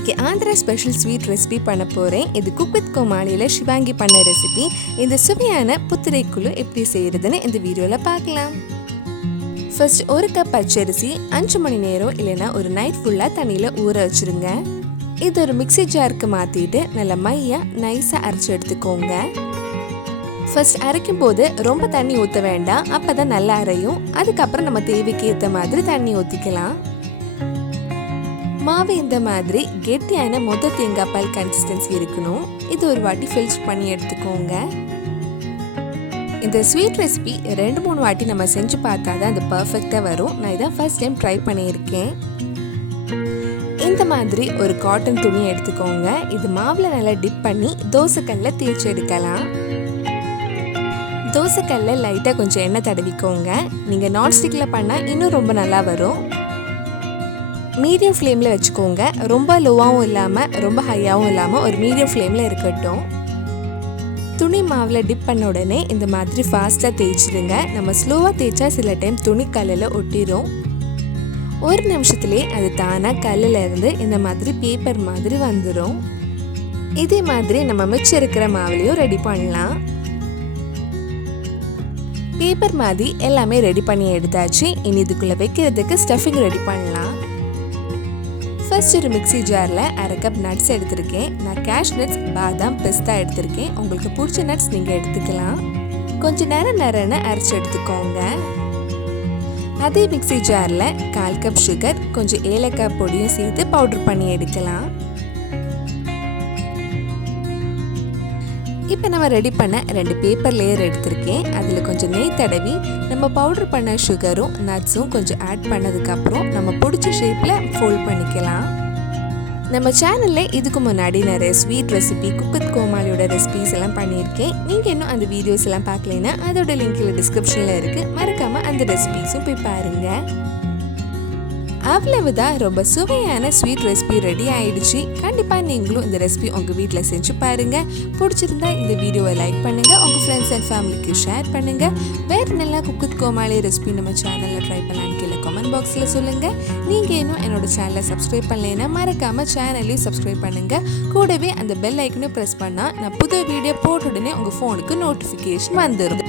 இன்னைக்கு Andhra special sweet recipe பண்ண போகிறேன். இது குக் வித் கோமாளியில் சிவாங்கி பண்ண ரெசிபி. இந்த சுவையான புத்தரைக்குழு எப்படி செய்கிறதுன்னு இந்த வீடியோவில் பார்க்கலாம். ஃபர்ஸ்ட் ஒரு கப் பச்சரிசி 5 மணி நேரம் இல்லைன்னா ஒரு நைட் ஃபுல்லாக தண்ணியில் ஊற வச்சுருங்க. இது ஒரு மிக்சி ஜாருக்கு மாற்றிட்டு நல்லா மையாக நைஸாக அரைச்சி எடுத்துக்கோங்க. ஃபர்ஸ்ட் அரைக்கும் போது ரொம்ப தண்ணி ஊற்ற வேண்டாம், அப்போ தான் நல்லா அரையும். அதுக்கப்புறம் நம்ம தேவைக்கு ஏற்ற மாதிரி தண்ணி ஊற்றிக்கலாம். மாவு இந்த மாதிரி கெட்டியான மொத்த தேங்காய் பால் கன்சிஸ்டன்சி இருக்கணும். இது ஒரு வாட்டி ஃபில்டர் பண்ணி எடுத்துக்கோங்க. இந்த ஸ்வீட் ரெசிபி 2-3 வாட்டி நம்ம செஞ்சு பார்த்தா தான் அது பர்ஃபெக்டாக வரும். நான் இதான் ஃபர்ஸ்ட் டைம் ட்ரை பண்ணியிருக்கேன். இந்த மாதிரி ஒரு காட்டன் துணி எடுத்துக்கோங்க. இது மாவில் நல்லா டிப் பண்ணி தோசைக்கல்ல தேய்ச்சி எடுக்கலாம். தோசைக்கல்ல லைட்டாக கொஞ்சம் எண்ணெய் தடவிக்கோங்க. நீங்கள் நான்ஸ்டிக்கில் பண்ணால் இன்னும் ரொம்ப நல்லா வரும். மீடியம் ஃப்ளேமில் வச்சுக்கோங்க. ரொம்ப லோவாகவும் இல்லாமல் ரொம்ப ஹையாகவும் இல்லாமல் ஒரு மீடியம் ஃப்ளேமில் இருக்கட்டும். துணி மாவில் டிப் பண்ண உடனே இந்த மாதிரி ஃபாஸ்ட்டாக தேய்ச்சிடுங்க. நம்ம ஸ்லோவாக தேய்ச்சா சில டைம் துணி கல்லில் ஒட்டிடும். ஒரு நிமிஷத்துலேயே அது தானாக கல்லில் இருந்து இந்த மாதிரி பேப்பர் மாதிரி வந்துடும். இதே மாதிரி நம்ம மிச்சம் இருக்கிற மாவுலையும் ரெடி பண்ணலாம். பேப்பர் மாதிரி எல்லாமே ரெடி பண்ணி எடுத்தாச்சு. இனி இதுக்குள்ளே வைக்கிறதுக்கு ஸ்டஃபிங் ரெடி பண்ணலாம். ஃபர்ஸ்ட் ஒரு மிக்சி ஜாரில் 1/2 கப் நட்ஸ் எடுத்திருக்கேன். நான் கேஷ் நட்ஸ், பாதாம், பிஸ்தா எடுத்திருக்கேன். உங்களுக்கு பிடிச்ச நட்ஸ் நீங்கள் எடுத்துக்கலாம். கொஞ்சம் நேரம் அரைச்சி எடுத்துக்கோங்க. அதே மிக்சி ஜாரில் 1/4 கப் சுகர், கொஞ்சம் ஏலக்காய் பொடியும் சேர்த்து பவுடர் பண்ணி எடுக்கலாம். இப்போ நம்ம ரெடி பண்ண 2 பேப்பர் லேயர் எடுத்திருக்கேன். அதில் கொஞ்சம் நெய் தடவி நம்ம பவுடர் பண்ண சுகரும் நட்ஸும் கொஞ்சம் ஆட் பண்ணதுக்கப்புறம் நம்ம பிடிச்ச ஷேப்பில் ஃபோல்ட் பண்ணிக்கலாம். நம்ம சேனலில் இதுக்கு முன்னாடி நிறைய ஸ்வீட் ரெசிபி, குக் வித் கோமாளியோட ரெசிபிஸ் எல்லாம் பண்ணியிருக்கேன். நீங்கள் இன்னும் அந்த வீடியோஸ் எல்லாம் பார்க்கலைன்னா அதோட லிங்க் டிஸ்கிரிப்ஷனில் இருக்குது. மறக்காமல் அந்த ரெசிபிஸும் போய் பாருங்கள். அவ்வளவுதான், ரொம்ப சுவையான ஸ்வீட் ரெசிபி ரெடி ஆயிடுச்சு. கண்டிப்பாக நீங்களும் இந்த ரெசிபி உங்கள் வீட்டில் செஞ்சு பாருங்கள். பிடிச்சிருந்தா இந்த வீடியோவை லைக் பண்ணுங்கள், உங்கள் ஃப்ரெண்ட்ஸ் அண்ட் ஃபேமிலிக்கு ஷேர் பண்ணுங்கள். வேறு நல்லா குக் வித் கோமாளி ரெசிபி நம்ம சேனலில் ட்ரை பண்ணலான்னு கீழே கமெண்ட் பாக்ஸில் சொல்லுங்கள். நீங்கள் இன்னும் என்னோட சேனலை சப்ஸ்கிரைப் பண்ணலைன்னா மறக்காமல் சேனலையும் சப்ஸ்கிரைப் பண்ணுங்கள். கூடவே அந்த பெல் ஐக்கனையும் ப்ரெஸ் பண்ணால் நான் புது வீடியோ போட்ட உடனே உங்கள் ஃபோனுக்கு நோட்டிஃபிகேஷன் வந்துடும்.